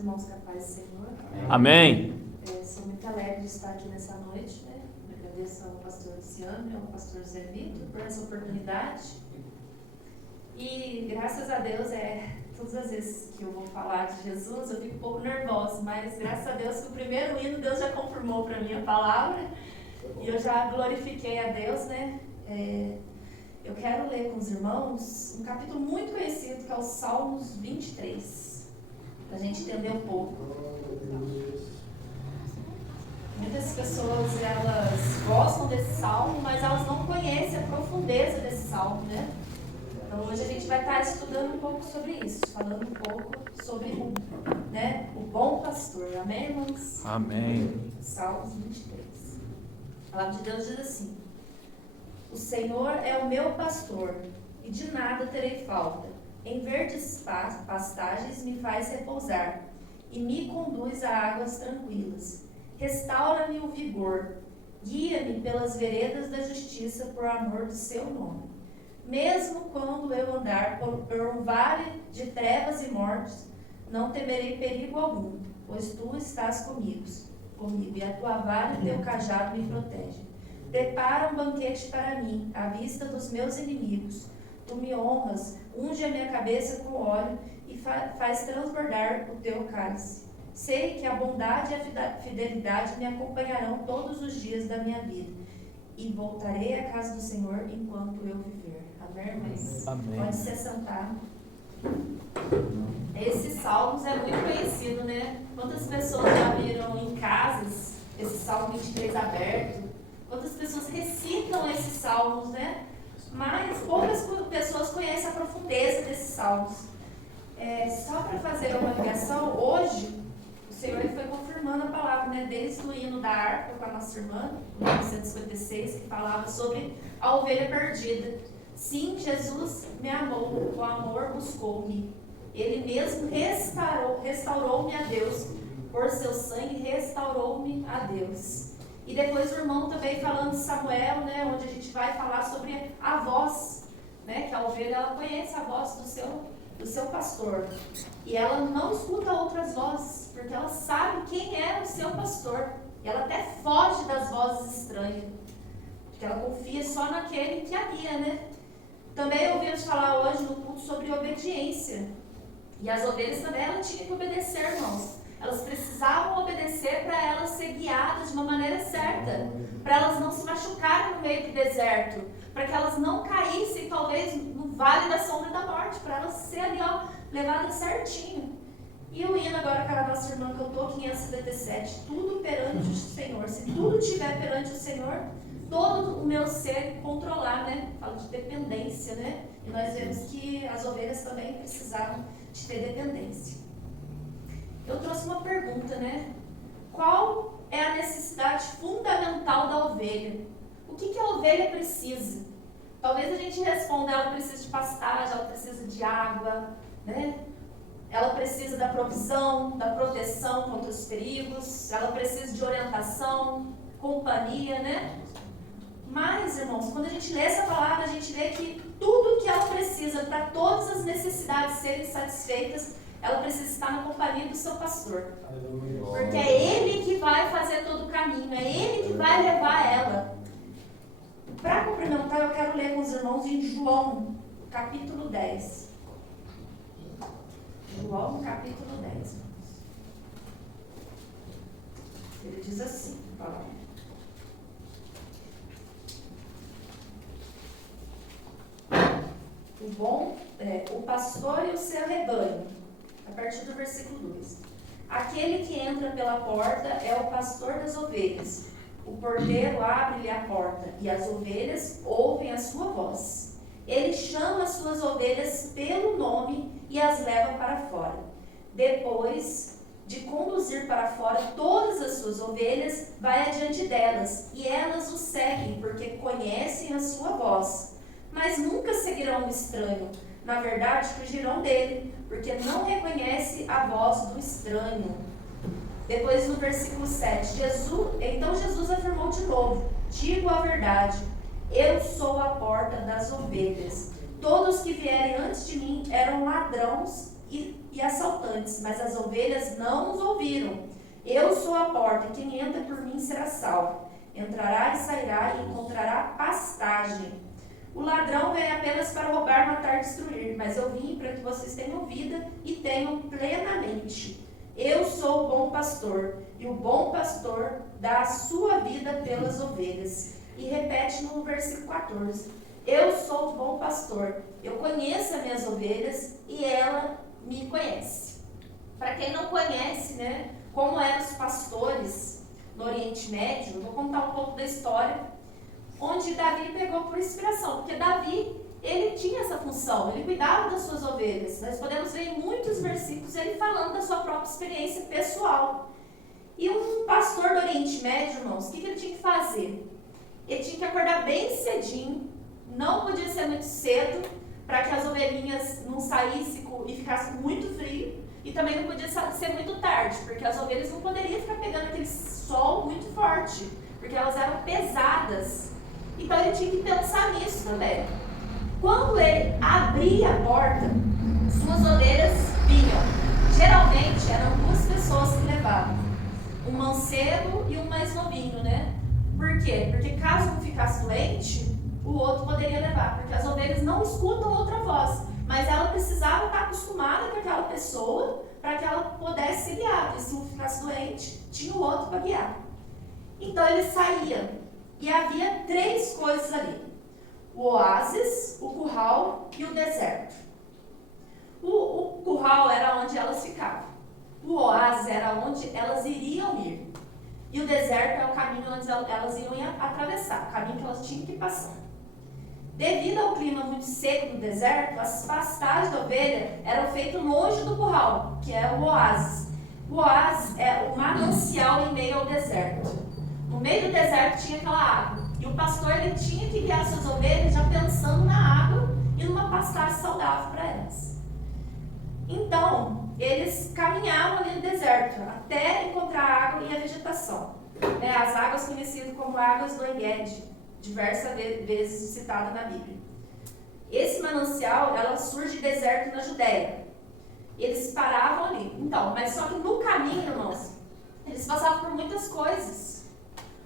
irmãos com a paz do Senhor. Amém. Sou muito alegre de estar aqui nessa noite, né? Agradeço ao pastor Luciano e ao pastor Zé Vitor por essa oportunidade. E graças a Deus, todas as vezes que eu vou falar de Jesus, eu fico um pouco nervosa, mas graças a Deus que o primeiro hino Deus já confirmou para mim a palavra e eu já glorifiquei a Deus, né? Eu quero ler com os irmãos um capítulo muito conhecido que é o Salmos 23, para a gente entender um pouco. Muitas pessoas, elas gostam desse salmo, mas elas não conhecem a profundeza desse salmo, né? Então hoje a gente vai estar estudando um pouco sobre isso, falando um pouco sobre o bom pastor. Amém, irmãos? Amém. Salmos 23. A palavra de Deus diz assim: O Senhor é o meu pastor, e de nada terei falta. Em verdes pastagens me faz repousar, e me conduz a águas tranquilas. Restaura-me o vigor, guia-me pelas veredas da justiça por amor do seu nome. Mesmo quando eu andar por um vale de trevas e mortes, não temerei perigo algum, pois tu estás comigo, e a tua vara e teu cajado me protegem. Prepara um banquete para mim, à vista dos meus inimigos. Tu me honras, unge a minha cabeça com óleo e faz transbordar o teu cálice. Sei que a bondade e a fidelidade me acompanharão todos os dias da minha vida, e voltarei à casa do Senhor enquanto eu viver. Amém, irmãos? Amém. Pode se assentar. Esse Salmos é muito conhecido, né? Quantas pessoas já viram em casas esse Salmo 23 aberto? Quantas pessoas recitam esses salmos, né? Mas poucas pessoas conhecem a profundeza desses salmos. Só para fazer uma ligação, hoje o Senhor foi confirmando a palavra, né? Desde o hino da harpa com a nossa irmã, o 1956, que falava sobre a ovelha perdida. Sim, Jesus me amou, com amor buscou-me. Ele mesmo restaurou-me a Deus. Por seu sangue restaurou-me a Deus. E depois o irmão também falando de Samuel, né, onde a gente vai falar sobre a voz, né, que a ovelha ela conhece a voz do seu pastor. E ela não escuta outras vozes, porque ela sabe quem é o seu pastor. E ela até foge das vozes estranhas, porque ela confia só naquele que a guia, né? Também ouvimos falar hoje no culto sobre obediência. E as ovelhas também elas tinham que obedecer, irmãos. Elas precisavam obedecer para elas ser guiadas de uma maneira certa, para elas não se machucarem no meio do deserto, para que elas não caíssem talvez no vale da sombra da morte, para elas serem ali, levadas certinho. E o hino agora que a nossa irmã cantou, 577, tudo perante o Senhor. Se tudo estiver perante o Senhor, todo o meu ser controlar, né? Fala de dependência, né? E nós vemos que as ovelhas também precisavam de ter dependência. Eu trouxe uma pergunta, né? Qual é a necessidade fundamental da ovelha? O que a ovelha precisa? Talvez a gente responda, ela precisa de pastagem, ela precisa de água, né? Ela precisa da provisão, da proteção contra os perigos, ela precisa de orientação, companhia, né? Mas, irmãos, quando a gente lê essa palavra, a gente vê que tudo que ela precisa para todas as necessidades serem satisfeitas, ela precisa estar na companhia do seu pastor. Porque é ele que vai fazer todo o caminho, é ele que vai levar ela. Para complementar, eu quero ler com os irmãos em João, capítulo 10. João, capítulo 10. Ele diz assim, fala. O pastor e o seu rebanho, a partir do versículo 2. Aquele que entra pela porta é o pastor das ovelhas. O porteiro abre-lhe a porta e as ovelhas ouvem a sua voz. Ele chama as suas ovelhas pelo nome e as leva para fora. Depois de conduzir para fora todas as suas ovelhas, vai adiante delas e elas o seguem porque conhecem a sua voz. Mas nunca seguirão o estranho. Na verdade, fugirão dele, porque não reconhece a voz do estranho. Depois, no versículo 7, então Jesus afirmou de novo: digo a verdade, eu sou a porta das ovelhas. Todos que vierem antes de mim eram ladrões e assaltantes, mas as ovelhas não os ouviram. Eu sou a porta, e quem entra por mim será salvo. Entrará e sairá e encontrará pastagem. O ladrão vem apenas para roubar, matar e destruir, mas eu vim para que vocês tenham vida e tenham plenamente. Eu sou o bom pastor, e o bom pastor dá a sua vida pelas ovelhas. E repete no versículo 14. Eu sou o bom pastor, eu conheço as minhas ovelhas e ela me conhece. Para quem não conhece, né, como eram os pastores no Oriente Médio, eu vou contar um pouco da história, onde Davi pegou por inspiração, porque Davi, ele tinha essa função, ele cuidava das suas ovelhas. Nós podemos ver em muitos versículos ele falando da sua própria experiência pessoal. E um pastor do Oriente Médio, irmãos, o que ele tinha que fazer? Ele tinha que acordar bem cedinho, não podia ser muito cedo, para que as ovelhinhas não saíssem e ficasse muito frio, e também não podia ser muito tarde, porque as ovelhas não poderiam ficar pegando aquele sol muito forte, porque elas eram pesadas. Então ele tinha que pensar nisso também. Quando ele abria a porta, suas ovelhas vinham. Geralmente eram 2 pessoas que levavam, um mancebo e um mais novinho, né? Por quê? Porque caso um ficasse doente, o outro poderia levar, porque as ovelhas não escutam outra voz, mas ela precisava estar acostumada com aquela pessoa para que ela pudesse ser guiada, e se um ficasse doente, tinha o outro para guiar. Então ele saía, e havia 3 coisas ali: o oásis, o curral e o deserto. O curral era onde elas ficavam, o oásis era onde elas iriam ir, e o deserto é o caminho onde elas iam atravessar, o caminho que elas tinham que passar. Devido ao clima muito seco do deserto, as pastagens da ovelha eram feitas longe do curral, que é o oásis. O oásis é o manancial em meio ao deserto. No meio do deserto tinha aquela água, e o pastor ele tinha que guiar suas ovelhas já pensando na água e numa pastagem saudável para elas. Então, eles caminhavam ali no deserto até encontrar a água e a vegetação. As águas conhecidas como águas do Engedi, diversas vezes citada na Bíblia. Esse manancial, ela surge do deserto na Judéia. Eles paravam ali. Então, mas só que no caminho, irmãos, eles passavam por muitas coisas,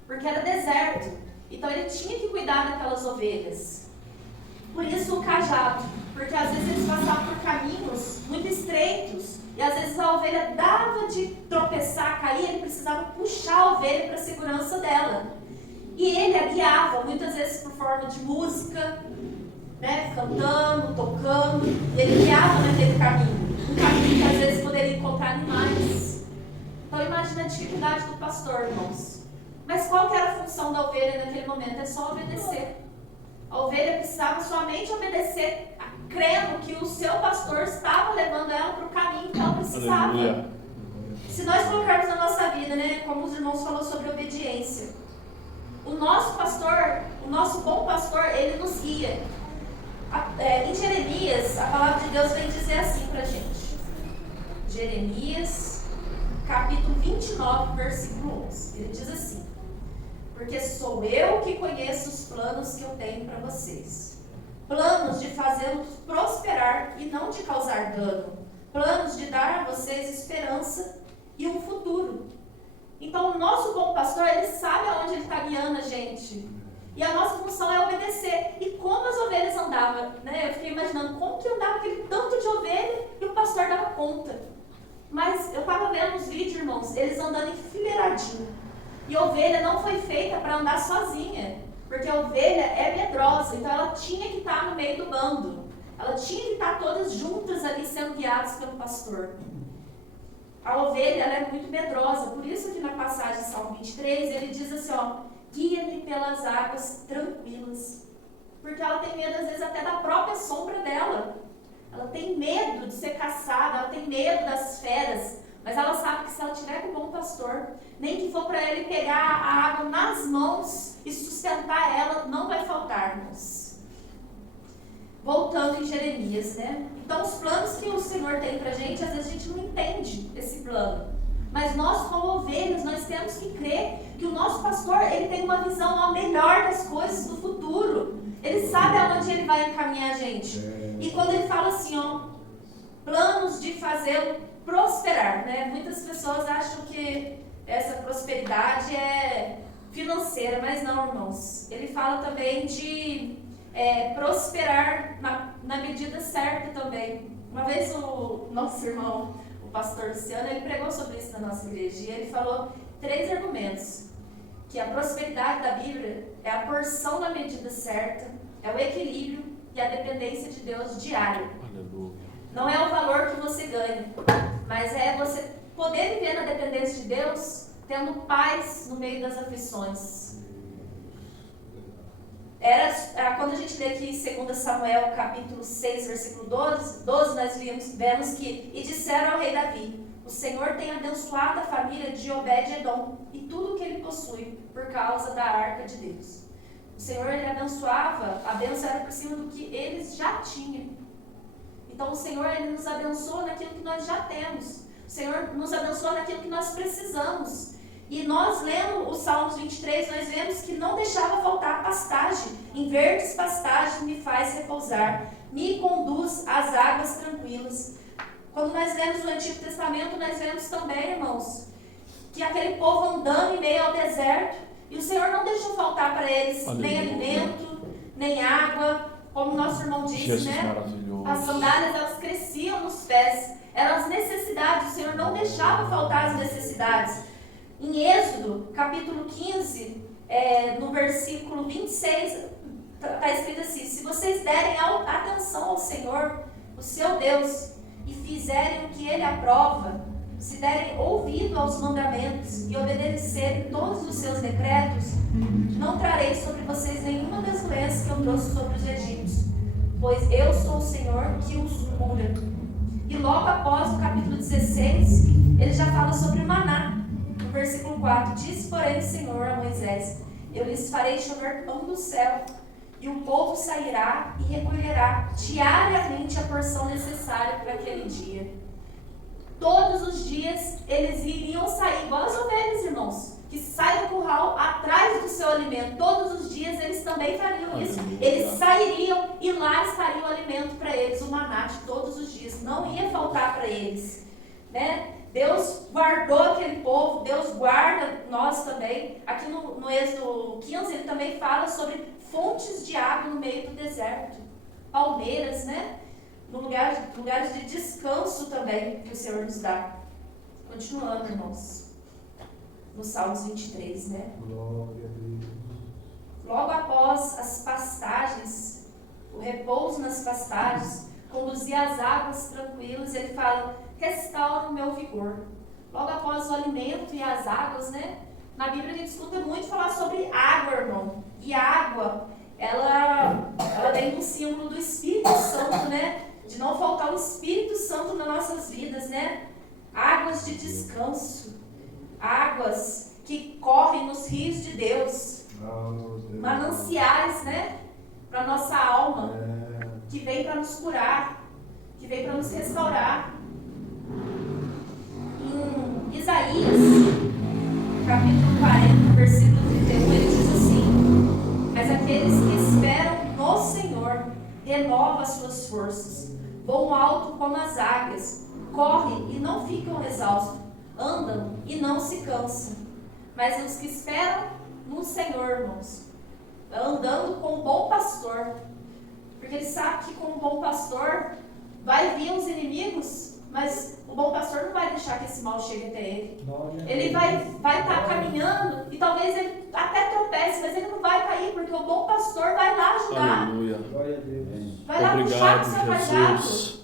porque era deserto. Então ele tinha que cuidar daquelas ovelhas. Por isso o cajado, porque às vezes eles passavam por caminhos muito estreitos, e às vezes a ovelha dava de tropeçar, cair, ele precisava puxar a ovelha para a segurança dela. E ele a guiava, muitas vezes por forma de música, né, cantando, tocando, e ele guiava naquele caminho. Um caminho que às vezes poderia encontrar animais. Então imagina a dificuldade do pastor, irmãos. Mas qual que era a função da ovelha naquele momento? É só obedecer. A ovelha precisava somente obedecer, crendo que o seu pastor estava levando ela para o caminho que ela precisava. Aleluia. Se nós colocarmos na nossa vida, né, como os irmãos falaram sobre obediência, o nosso pastor, o nosso bom pastor, ele nos guia. Em Jeremias, a palavra de Deus vem dizer assim para a gente. Jeremias, capítulo 29, versículo 11. Ele diz assim: porque sou eu que conheço os planos que eu tenho para vocês. Planos de fazê-los prosperar e não de causar dano. Planos de dar a vocês esperança e um futuro. Então, o nosso bom pastor, ele sabe aonde ele está guiando a gente. E a nossa função é obedecer. E como as ovelhas andavam, né? Eu fiquei imaginando como que andava aquele tanto de ovelha e o pastor dava conta. Mas eu estava vendo os vídeos, irmãos, eles andando enfileiradinho. E a ovelha não foi feita para andar sozinha, porque a ovelha é medrosa, então ela tinha que estar no meio do bando. Ela tinha que estar todas juntas ali sendo guiadas pelo pastor. A ovelha, ela é muito medrosa, por isso que na passagem de Salmo 23, ele diz assim, ó, guia-me pelas águas tranquilas. Porque ela tem medo, às vezes, até da própria sombra dela. Ela tem medo de ser caçada, ela tem medo das feras, mas ela sabe que se ela tiver com o bom pastor, nem que for para ele pegar a água nas mãos e sustentar ela, não vai faltar, irmãos. Voltando em Jeremias, né? Então, os planos que o Senhor tem pra gente, às vezes a gente não entende esse plano. Mas nós, como ovelhas, nós temos que crer que o nosso pastor, ele tem uma visão ó, melhor das coisas do futuro. Ele sabe aonde ele vai encaminhar a gente. E quando ele fala assim, ó, planos de fazê-lo prosperar, né? Muitas pessoas acham que essa prosperidade é financeira, mas não, irmãos. Ele fala também de prosperar na medida certa também. Uma vez o nosso irmão, o pastor Luciano, ele pregou sobre isso na nossa igreja e ele falou 3 argumentos. Que a prosperidade da Bíblia é a porção na medida certa, é o equilíbrio e a dependência de Deus diária. Aleluia. Não é o valor que você ganha, mas é você poder viver na dependência de Deus, tendo paz no meio das aflições. Quando a gente lê aqui em 2 Samuel, capítulo 6, versículo 12 nós vemos que, e disseram ao rei Davi, o Senhor tem abençoado a família de Obed-Edom e tudo o que ele possui, por causa da arca de Deus. O Senhor, ele abençoava, a bênção era por cima do que eles já tinham. Então o Senhor, ele nos abençoa naquilo que nós já temos. O Senhor nos abençoa naquilo que nós precisamos. E nós lendo o Salmos 23, nós vemos que não deixava faltar pastagem. Em verdes pastagens me faz repousar, me conduz às águas tranquilas. Quando nós lemos o Antigo Testamento, nós vemos também, irmãos, que aquele povo andando em meio ao deserto, e o Senhor não deixou faltar para eles nem alimento, nem água, como nosso irmão disse, Jesus, né? maravilhoso. As sandálias, elas cresciam nos pés, eram as necessidades, o Senhor não deixava faltar as necessidades. Em Êxodo, capítulo 15, no versículo 26, está escrito assim, se vocês derem atenção ao Senhor, o seu Deus, e fizerem o que ele aprova, se derem ouvido aos mandamentos e obedecerem todos os seus decretos, não trarei sobre vocês nenhuma das doenças que eu trouxe sobre os egípcios, pois eu sou o Senhor que os cura. E logo após o capítulo 16, ele já fala sobre o maná. No versículo 4, diz porém o Senhor a Moisés, eu lhes farei chover pão do céu, e o povo sairá e recolherá diariamente a porção necessária para aquele dia. Todos os dias eles iriam sair, igual as ovelhas, irmãos, que saem do curral atrás do seu alimento. Todos os dias eles também fariam isso. Eles sairiam e lá estaria o alimento para eles, o maná de todos os dias. Não ia faltar para eles, né? Deus guardou aquele povo, Deus guarda nós também. Aqui no Êxodo 15 ele também fala sobre fontes de água no meio do deserto, palmeiras, né? Lugares de descanso também que o Senhor nos dá. Continuando, irmãos, no Salmos 23, né? Glória a Deus. Logo após as pastagens, o repouso nas pastagens, conduzir as águas tranquilas, ele fala, restaura o meu vigor. Logo após o alimento e as águas, né? Na Bíblia a gente escuta muito falar sobre água, irmão. E a água, ela vem um símbolo do Espírito Santo, né? De não faltar o Espírito Santo nas nossas vidas, né? Águas de descanso. Águas que correm nos rios de Deus. Mananciais, né? Para nossa alma. Que vem para nos curar. Que vem para nos restaurar. Em Isaías, capítulo 40, versículo 31, ele diz assim, mas aqueles que esperam no Senhor renovam as suas forças, voam alto como as águias, correm e não ficam exaustos, andam e não se cansam. Mas os que esperam no Senhor, irmãos, andando com o bom pastor, porque ele sabe que com o bom pastor vai vir os inimigos, mas o bom pastor não vai deixar que esse mal chegue até ele. Ele vai estar caminhando e talvez ele até tropece, mas ele não vai cair, porque o bom pastor vai lá ajudar. Aleluia. Glória a Deus. Vai lá puxar com o seu cajado. Jesus.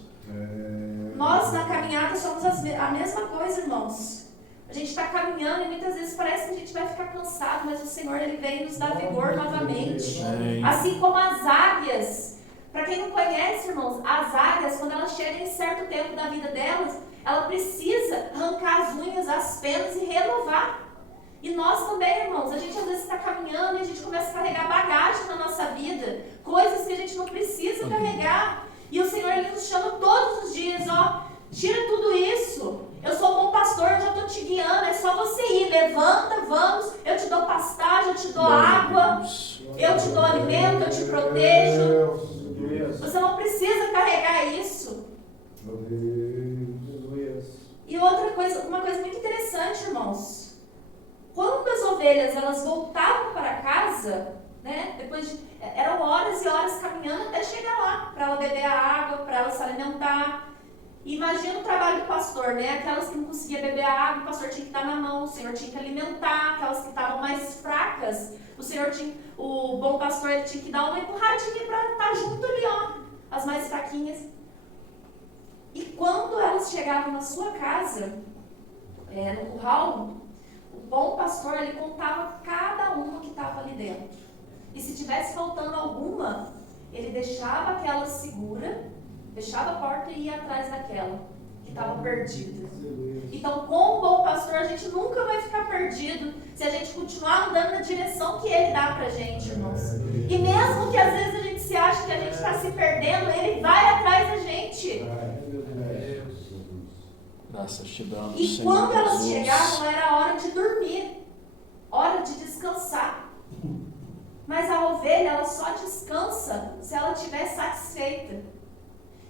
Nós na caminhada somos a mesma coisa, irmãos. A gente está caminhando e muitas vezes parece que a gente vai ficar cansado, mas o Senhor ele vem nos dar vigor novamente. Amém. Assim como as águias. Para quem não conhece, irmãos, as águias, quando elas chegam em certo tempo da vida delas, ela precisa arrancar as unhas, as penas e renovar. E nós também, irmãos, a gente às vezes está caminhando e a gente começa a carregar bagagem na nossa vida, coisas que a gente não precisa carregar. E o Senhor ele nos chama todos os dias, ó, tira tudo isso. Eu sou um bom pastor, eu já estou te guiando, é só você ir, levanta, vamos, eu te dou pastagem, eu te dou água, eu te dou alimento, eu te protejo. Você não precisa carregar isso. uma coisa muito interessante, irmãos. Quando as ovelhas elas voltavam para casa, né, eram horas e horas caminhando até chegar lá, para ela beber a água, para ela se alimentar. Imagina o trabalho do pastor, né? Aquelas que não conseguiam beber a água, o pastor tinha que dar na mão, o Senhor tinha que alimentar. Aquelas que estavam mais fracas, o bom pastor ele tinha que dar uma empurradinha para estar junto ali, ó, as mais fraquinhas. E quando elas chegavam na sua casa, no curral, o bom pastor ele contava cada uma que estava ali dentro. E se tivesse faltando alguma, ele deixava aquela segura, fechava a porta e ia atrás daquela que estava perdida. Então, com o bom pastor, a gente nunca vai ficar perdido se a gente continuar andando na direção que ele dá pra gente, irmãos. E mesmo que às vezes a gente se acha que a gente está se perdendo, ele vai atrás da gente. Graças te damos, E Senhor quando elas Jesus. chegavam, era hora de dormir, hora de descansar. Mas a ovelha, ela só descansa se ela estiver satisfeita.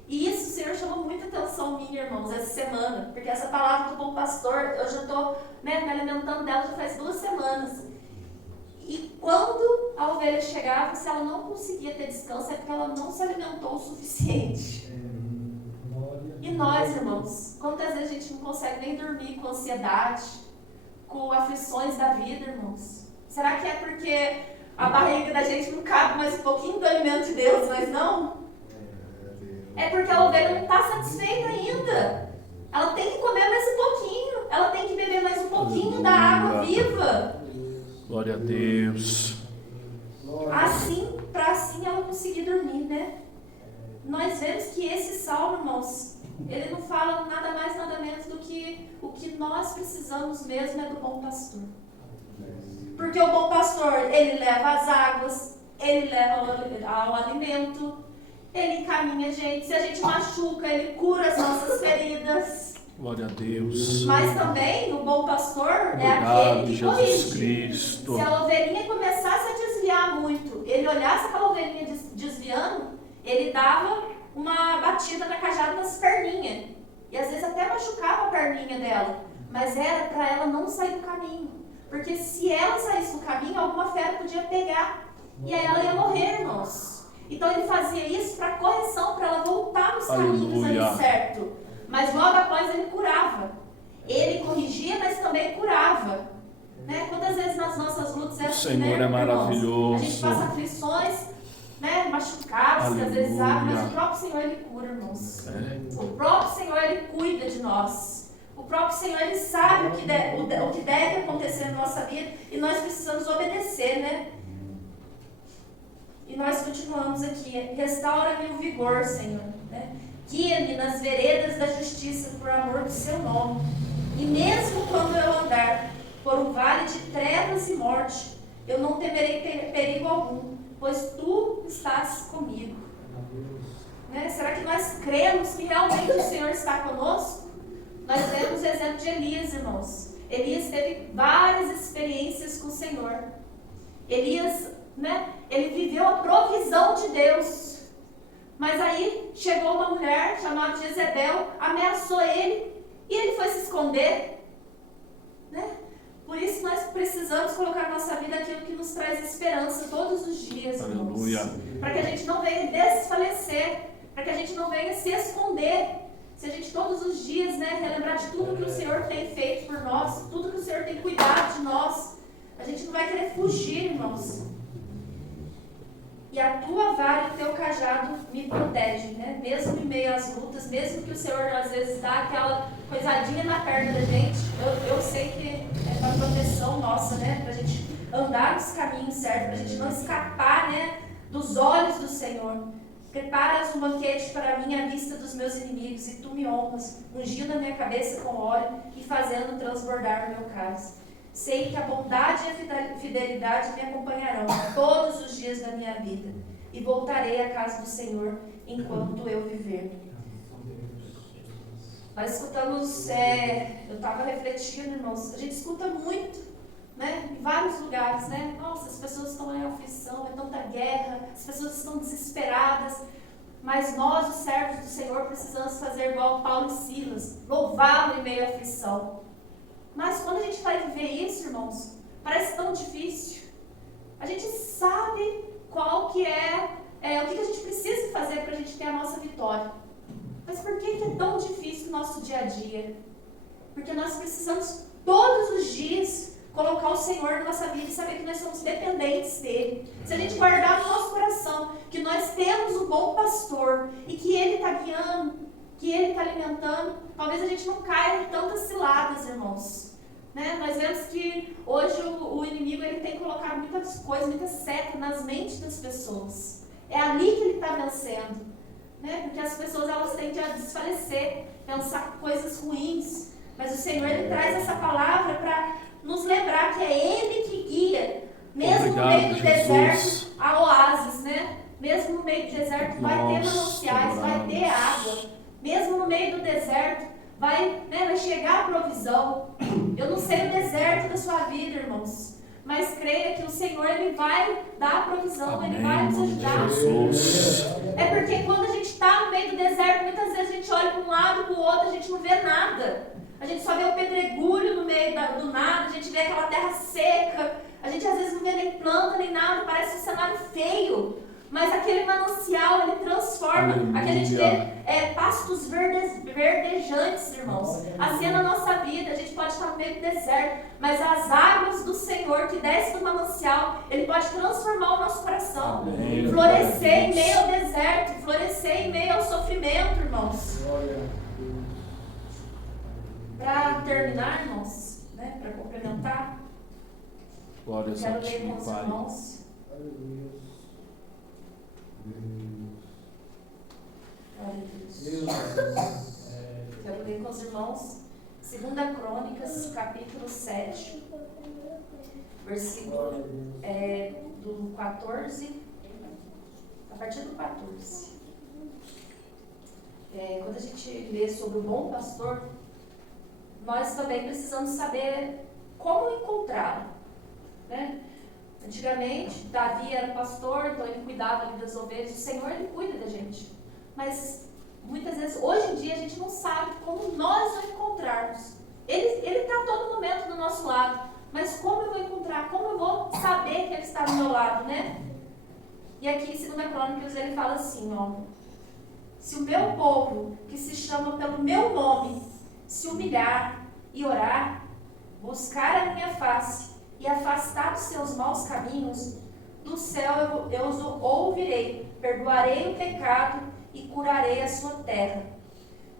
E isso o Senhor chamou muita atenção minha, irmãos, essa semana. Porque essa palavra do bom pastor, eu já estou me alimentando dela já faz 2 semanas. E quando a ovelha chegava, se ela não conseguia ter descanso, é porque ela não se alimentou o suficiente. E nós, irmãos, quantas vezes a gente não consegue nem dormir com ansiedade, com aflições da vida, irmãos? Será que é porque a barriga da gente não cabe mais um pouquinho do alimento de Deus, mas não? É porque a ovelha não está satisfeita ainda. Ela tem que comer mais um pouquinho. Ela tem que beber mais um pouquinho da água viva. Glória a Deus. Para assim ela conseguir dormir, né? Nós vemos que esse salmo, irmãos, ele não fala nada mais, nada menos do que o que nós precisamos mesmo é do bom pastor. Porque o bom pastor, ele leva as águas, ele leva ao alimento, ele encaminha a gente. Se a gente machuca, ele cura as nossas feridas. Glória a Deus. Mas também o bom pastor é Obrigado, aquele que Jesus corrige. Cristo. Se a ovelhinha começasse a desviar muito, ele olhasse aquela ovelhinha desviando, ele dava uma batida na cajada nas perninhas. E às vezes até machucava a perninha dela. Mas era para ela não sair do caminho. Porque se ela saísse do caminho, alguma fera podia pegar. E aí ela ia morrer, irmãos. Então ele fazia isso para correção, para ela voltar nos caminhos ali certo. Mas logo após ele curava. Ele corrigia, mas também curava. Né? Quantas vezes nas nossas lutas é assim, Senhor, né, é maravilhoso. A gente passa aflições, né, machucados, que às vezes mas o próprio Senhor ele cura, irmãos. O próprio Senhor ele cuida de nós. O próprio Senhor ele sabe o que deve acontecer na nossa vida e nós precisamos obedecer, né? E nós continuamos aqui. Restaura-me o vigor, Senhor. Né? Guia-me nas veredas da justiça por amor do seu nome. E mesmo quando eu andar por um vale de trevas e morte, eu não temerei perigo algum, pois tu estás comigo. Né? Será que nós cremos que realmente o Senhor está conosco? Nós vemos o exemplo de Elias, irmãos. Elias teve várias experiências com o Senhor. Elias, né, ele viveu a provisão de Deus. Mas aí chegou uma mulher chamada Jezebel, ameaçou ele e ele foi se esconder. Né? Por isso nós precisamos colocar na nossa vida aquilo que nos traz esperança todos os dias, irmãos. Para que a gente não venha desfalecer, para que a gente não venha se esconder. Se a gente todos os dias, né, relembrar de tudo que o Senhor tem feito por nós, tudo que o Senhor tem cuidado de nós, a gente não vai querer fugir, irmãos. E a tua vara e o teu cajado me protegem, né? Mesmo em meio às lutas, mesmo que o Senhor às vezes dá aquela coisadinha na perna da gente, eu sei que é para proteção nossa, né? Para a gente andar nos caminhos certos, para a gente não escapar, né, dos olhos do Senhor. Preparas um banquete para mim à vista dos meus inimigos, e tu me honras, ungindo a minha cabeça com óleo e fazendo transbordar o meu cálice. Sei que a bondade e a fidelidade me acompanharão todos os dias da minha vida, e voltarei à casa do Senhor enquanto eu viver. Nós escutamos, eu estava refletindo, irmãos, a gente escuta muito, né, em vários lugares, né? Nossa, as pessoas estão em aflição, é tanta guerra, as pessoas estão desesperadas. Mas nós, os servos do Senhor, precisamos fazer igual Paulo e Silas, louvá-lo em meio à aflição. Mas quando a gente vai viver isso, irmãos, parece tão difícil. A gente sabe qual que o que a gente precisa fazer para a gente ter a nossa vitória. Mas por que é tão difícil o nosso dia a dia? Porque nós precisamos todos os dias colocar o Senhor na nossa vida e saber que nós somos dependentes dele. Se a gente guardar no nosso coração que nós temos o bom pastor e que ele está guiando, que ele está alimentando, talvez a gente não caia em tantas ciladas, irmãos. Né? Nós vemos que hoje o inimigo ele tem colocado muitas coisas, muitas setas nas mentes das pessoas. É ali que ele está vencendo. Né? Porque as pessoas elas tendem a desfalecer, pensar coisas ruins. Mas o Senhor ele traz essa palavra para nos lembrar que é Ele que guia. Mesmo no meio do deserto, há oásis, né? Mesmo no meio do deserto vai ter mananciais, vai ter água. Mesmo no meio do deserto vai chegar a provisão. Eu não sei o deserto da sua vida, irmãos, mas creia que o Senhor ele vai dar a provisão, Amém, ele vai nos ajudar. Jesus. É porque quando a gente está no meio do deserto, muitas vezes a gente olha para um lado e para o outro, a gente não vê nada. A gente só vê o pedregulho no meio do nada, a gente vê aquela terra seca, a gente às vezes não vê nem planta nem nada, parece um cenário feio. Mas aquele manancial, ele transforma. Aqui a gente vê pastos verdejantes, irmãos. Assim é na nossa vida, a gente pode estar no meio do deserto, mas as águas do Senhor que descem do manancial, ele pode transformar o nosso coração. Amém. Florescer em meio ao deserto, florescer em meio ao sofrimento, irmãos. Para terminar, irmãos, né, para complementar, Glórias a quero ti, ler com os Pai. irmãos. Glória a Deus. Quero ler com os irmãos 2 Crônicas, capítulo 7, versículo do 14, a partir do 14. Quando a gente lê sobre o bom pastor, nós também precisamos saber como encontrá-lo. Né? Antigamente, Davi era pastor, então ele cuidava ali das ovelhas. O Senhor, ele cuida da gente. Mas, muitas vezes, hoje em dia, a gente não sabe como nós o encontrarmos. Ele está a todo momento do nosso lado. Mas como eu vou encontrar? Como eu vou saber que ele está do meu lado, né? E aqui, em 2 Crônicas, ele fala assim, ó. Se o meu povo, que se chama pelo meu nome, se humilhar e orar, buscar a minha face e afastar dos seus maus caminhos, do céu eu os ouvirei, perdoarei o pecado e curarei a sua terra.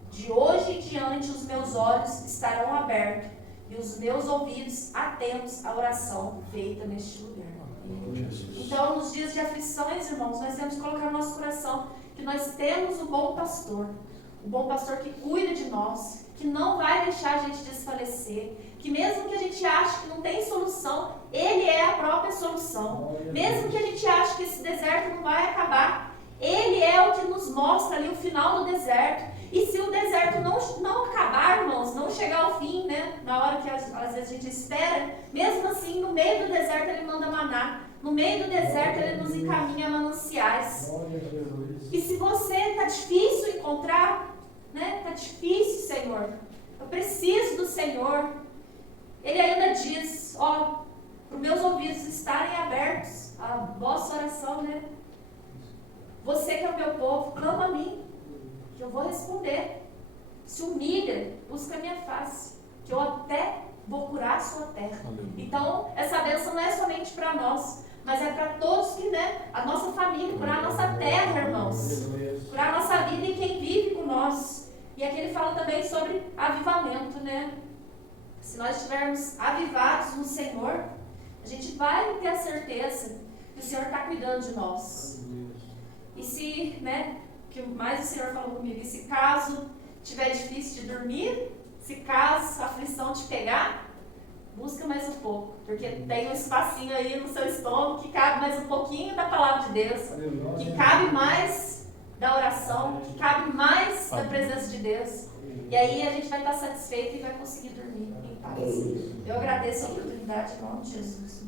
De hoje em diante os meus olhos estarão abertos e os meus ouvidos atentos à oração feita neste lugar. Então, nos dias de aflições, irmãos, nós temos que colocar no nosso coração que nós temos o bom pastor que cuida de nós, que não vai deixar a gente desfalecer, que mesmo que a gente ache que não tem solução, ele é a própria solução. Mesmo que a gente ache que esse deserto não vai acabar, ele é o que nos mostra ali o final do deserto. E se o deserto não acabar, irmãos, não chegar ao fim, né, na hora que às vezes a gente espera, mesmo assim, no meio do deserto ele manda maná. No meio do deserto ele nos encaminha mananciais. E se você está difícil encontrar, né, está difícil, Senhor, eu preciso do Senhor. Ele ainda diz, ó, para os meus ouvidos estarem abertos, a vossa oração, né? Você que é o meu povo, clama a mim, que eu vou responder. Se humilha, busca a minha face, que eu até vou curar a sua terra. Aleluia. Então, essa bênção não é somente para nós, mas é para todos que, né, a nossa família, curar a nossa terra, irmãos. Curar a nossa vida e quem vive com nós. E aqui ele fala também sobre avivamento, né? Se nós estivermos avivados no Senhor, a gente vai ter a certeza que o Senhor está cuidando de nós. E se, né, que mais o Senhor falou comigo, e se caso estiver difícil de dormir, se caso a aflição te pegar, busca mais um pouco, porque tem um espacinho aí no seu estômago que cabe mais um pouquinho da palavra de Deus, que cabe mais da oração, que cabe mais da presença de Deus. E aí a gente vai estar satisfeito e vai conseguir dormir em paz. Eu agradeço a oportunidade em nome de Jesus.